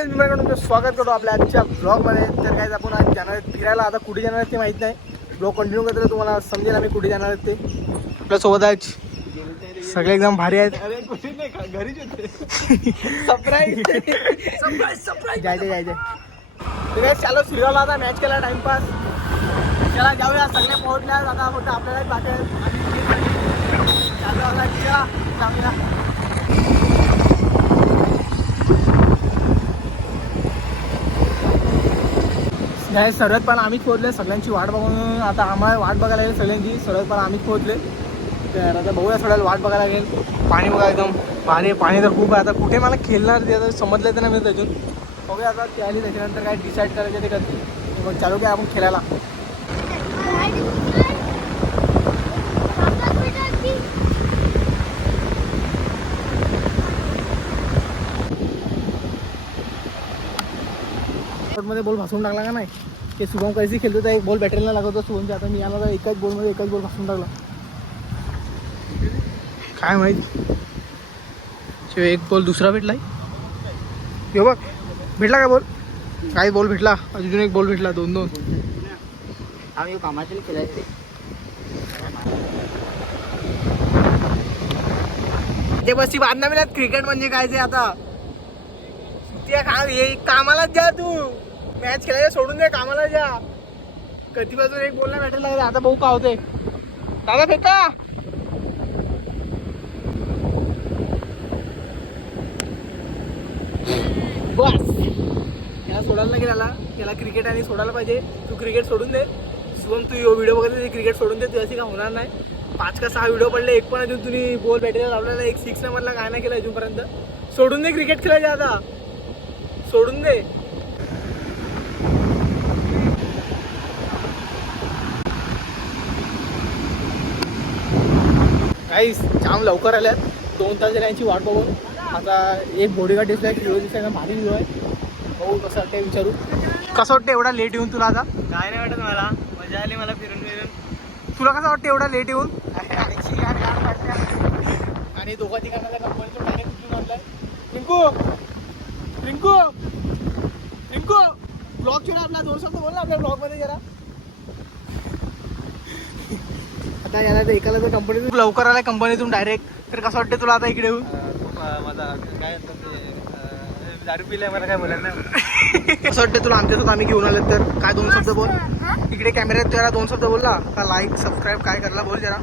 तुमचं स्वागत करतो आपल्या आजच्या ब्लॉगमध्ये. तर काय आपण आज जाणार आहेत फिरायला. आता कुठे जाणार आहेत ते माहीत नाही. ब्लॉग कंटिन्यू करतो तुम्हाला समजेल आम्ही कुठे जाणार आहेत ते. आपल्यासोबत आज सगळे एकदम भारी आहेत. घरीच होते. सरप्राईज जायचे. तर काय चालू फिरायला आता मॅच केला टाइमपास. चला जाऊया. सगळे पोहोचल्या आता फक्त आपल्याला बाकी जाऊया. नाही सर्वात पण आम्हीच पोहोचले. सगळ्यांची वाट बघून आता आम्हाला वाट बघायला लागेल सगळ्यांची. सर्वात पण आम्हीच पोहोचले. तर आता बघूया थोड्याला वाट बघायला लागेल. पाणी बघा एकदम पाणी पाणी तर खूप आहे. आता कुठे मला खेळणार ते आता समजलं तर नाही मी अजून. बघूया आता ते आली त्याच्यानंतर काय डिसाईड करायचं ते करते. मग चालू काय आपण खेळायला. मध्ये बॉल भासून टाकला का नाही ते शुभम कैसी खेळतो. एक बॉल बॅटरीला लागत होता शुभमच्या. आता मी आला एकाच बॉलमध्ये एकाच बॉल भासून टाकला. काय माहिती एक बॉल दुसरा भेटला यो बघ. भेटला काय बॉल. काही बॉल भेटला अजून एक बॉल भेटला. 2-2 आम्ही कामाचे खेळायचे. ते बस बांधना मिळत. क्रिकेट म्हणजे काय ते आता त्या कामालाच जा. तू मॅच खेळायला सोडून दे. कामाला जा. कधीपासून एक बॉल नाही भेटायला लागला. आता भाऊ का होते दादा फेका. बस याला सोडायला नाही गेला. याला क्रिकेट आणि सोडायला पाहिजे. तू क्रिकेट सोडून दे. शुभम तू व्हिडिओ बघत क्रिकेट सोडून दे. तू अशी का होणार नाही. 5 का 6 व्हिडिओ पडले. एक पण अजून तुम्ही बॉल बॅटरीला लावलेला. एक 6 नंबरला काय नाही केलं अजूनपर्यंत. सोडून दे क्रिकेट खेळायचे. आता सोडून दे. काही जाम लवकर आल्यात. 2 तास यांची वाट बघून. आता एक बॉडीगार्ड दिसलाय. हिरो दिसलाय. भारी हिरो आहे. हो कसं वाटतं विचारू. कसं वाटतं एवढा लेट येऊन तुला. आता काय नाही वाटत मला. मजा आली मला फिरून. तुला कसं वाटतं एवढा लेट येऊन. आणि दोघा तिघांना कंपनीतून डायरेक्ट कुठून आणलाय. रिंकू ब्लॉग चिरा आपला 2 शब्द बोल ना आपल्या ब्लॉगमध्ये जरा. आता याला तर एकाला तर कंपनीतून लवकर आलाय कंपनीतून डायरेक्ट. तर कसं वाटतं तुला आता इकडे येऊन. माझा काय दारू पिलाय. मला काय बोलायला नाही. कसं वाटतं तुला. आमच्यासोबत आम्ही घेऊन आले तर काय 2 शब्द बोल. इकडे कॅमेऱ्यात जरा 2 शब्द बोलला का. लाईक सबस्क्राईब काय करला बोल जरा.